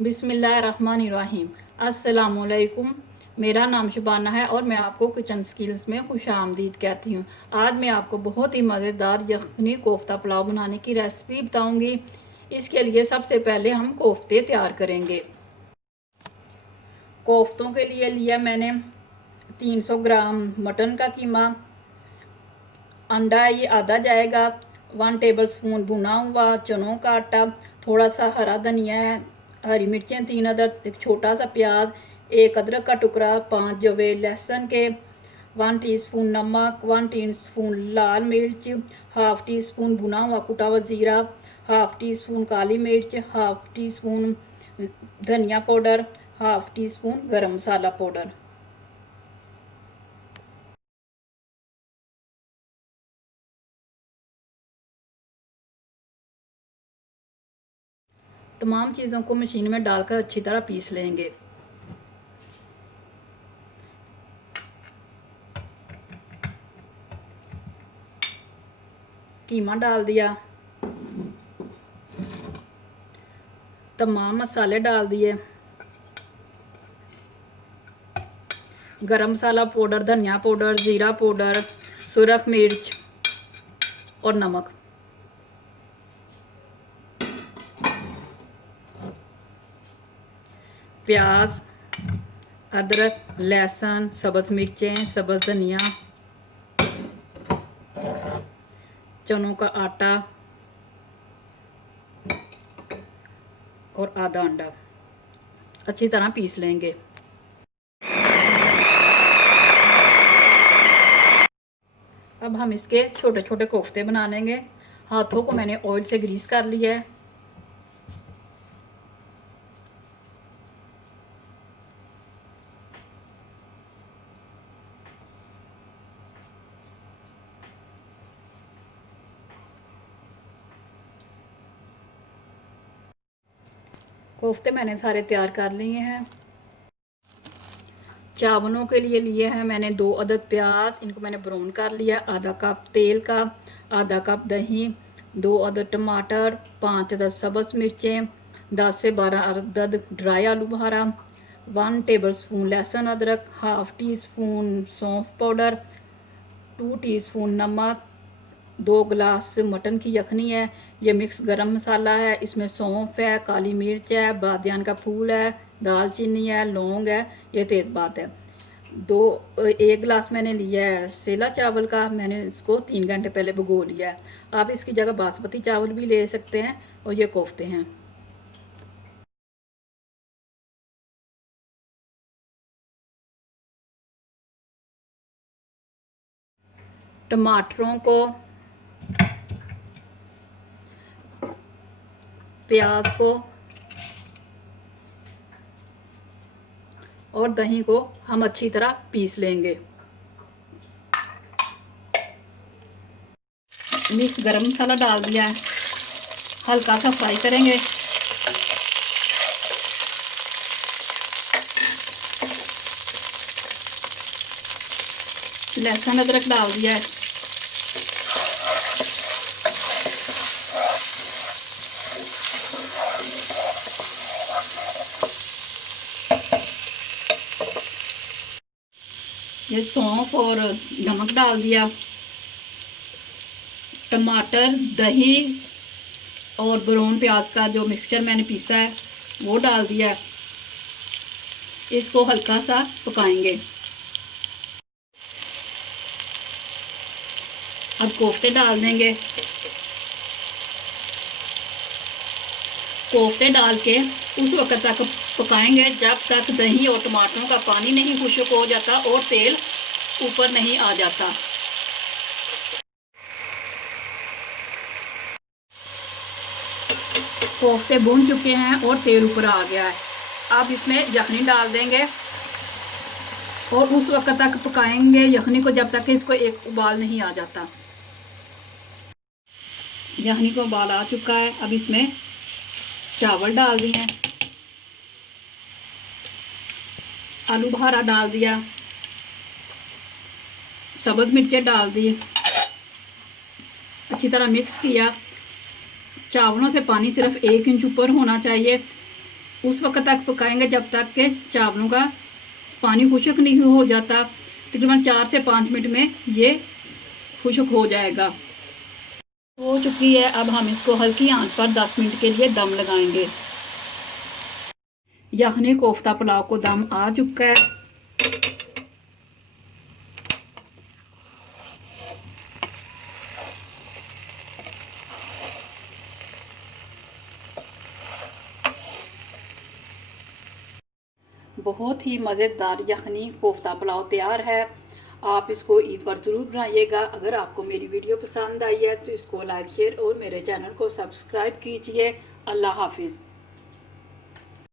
बिस्मिल्लाहिर्रहमानिर्रहीम। अस्सलामुअलैकुम। मेरा नाम शुबाना है और मैं आपको किचन स्किल्स में खुश आमदीद कहती हूँ। आज मैं आपको बहुत ही मज़ेदार यखनी कोफ्ता पुलाव बनाने की रेसिपी बताऊँगी। इसके लिए सबसे पहले हम कोफ्ते तैयार करेंगे। कोफ्तों के लिए लिया मैंने 300 ग्राम मटन का कीमा। अंडा ये आधा जाएगा। 1 टेबलस्पून भुना हुआ चनों का आटा, थोड़ा सा हरा धनिया है, हरी मिर्चें 3 अदद, एक छोटा सा प्याज, एक अदरक का टुकड़ा, 5 जवे लहसुन के, 1 टीस्पून नमक, 1 टीस्पून लाल मिर्च, हाफ टी स्पून भुना हुआ कुटा हुआ ज़ीरा, हाफ टी स्पून काली मिर्च, हाफ टी स्पून धनिया पाउडर, हाफ टी स्पून गरम मसाला पाउडर। तमाम चीज़ों को मशीन में डालकर अच्छी तरह पीस लेंगे। कीमा डाल दिया, तमाम मसाले डाल दिए, गरम मसाला पाउडर, धनिया पाउडर, ज़ीरा पाउडर, सुरख मिर्च और नमक। प्याज, अदरक, लहसुन, सब्ज़ मिर्चें, सब्ज़ धनिया, चनों का आटा और आधा अंडा अच्छी तरह पीस लेंगे। अब हम इसके छोटे छोटे कोफ्ते बना लेंगे। हाथों को मैंने ऑयल से ग्रीस कर लिया है। कोफ्ते मैंने सारे तैयार कर लिए हैं। चावलों के लिए हैं मैंने 2 अदद प्याज, इनको मैंने ब्राउन कर लिया, आधा कप तेल का, आधा कप दही, 2 अदद टमाटर, 5 अदद सब्ज़ मिर्चें, 10 से 12 अदद ड्राई आलू बुखारा, 1 टेबलस्पून लहसुन अदरक, हाफ टी स्पून सौंफ पाउडर, 2 टीस्पून नमक, 2 गिलास मटन की यखनी है, ये मिक्स गरम मसाला है, इसमें सौंफ है, काली मिर्च है, बादियान का फूल है, दालचीनी है, लौंग है, ये तेज़पात है। 1 गिलास मैंने लिया है सेला चावल का, मैंने इसको 3 घंटे पहले भिगो लिया है। आप इसकी जगह बासमती चावल भी ले सकते हैं। और ये कोफ्ते हैं। टमाटरों को, प्याज को और दही को हम अच्छी तरह पीस लेंगे। मिक्स गरम मसाला डाल दिया है, हल्का सा फ्राई करेंगे। लहसुन अदरक डाल दिया है, ये सौंफ और नमक डाल दिया, टमाटर, दही और ब्राउन प्याज का जो मिक्सचर मैंने पीसा है वो डाल दिया है। इसको हल्का सा पकाएंगे। अब कोफ्ते डाल देंगे। कोफ्ते डाल के उस वक्त तक पकाएंगे जब तक दही और टमाटरों का पानी नहीं खुश्क हो जाता और तेल ऊपर नहीं आ जाता। कोफ्ते भून चुके हैं और तेल ऊपर आ गया है। अब इसमें यखनी डाल देंगे और उस वक्त तक पकाएंगे यखनी को जब तक इसको एक उबाल नहीं आ जाता। यखनी को उबाल आ चुका है। अब इसमें चावल डाल दिए हैं, आलू बुखारा डाल दिया, सब्ज़ मिर्चें डाल दी, अच्छी तरह मिक्स किया। चावलों से पानी सिर्फ 1 इंच ऊपर होना चाहिए उस वक्त तक पकाएंगे जब तक कि चावलों का पानी खुश्क नहीं हो जाता। तकरीबन 4 से 5 मिनट में ये खुश्क हो जाएगा। हो चुकी है। अब हम इसको हल्की आंच पर 10 मिनट के लिए दम लगाएंगे। यखनी कोफ्ता पुलाव को दम आ चुका है। बहुत ही मज़ेदार यखनी कोफ्ता पुलाव तैयार है। आप इसको ईद पर ज़रूर बनाइएगा। अगर आपको मेरी वीडियो पसंद आई है तो इसको लाइक शेयर और मेरे चैनल को सब्सक्राइब कीजिए। अल्लाह हाफिज़।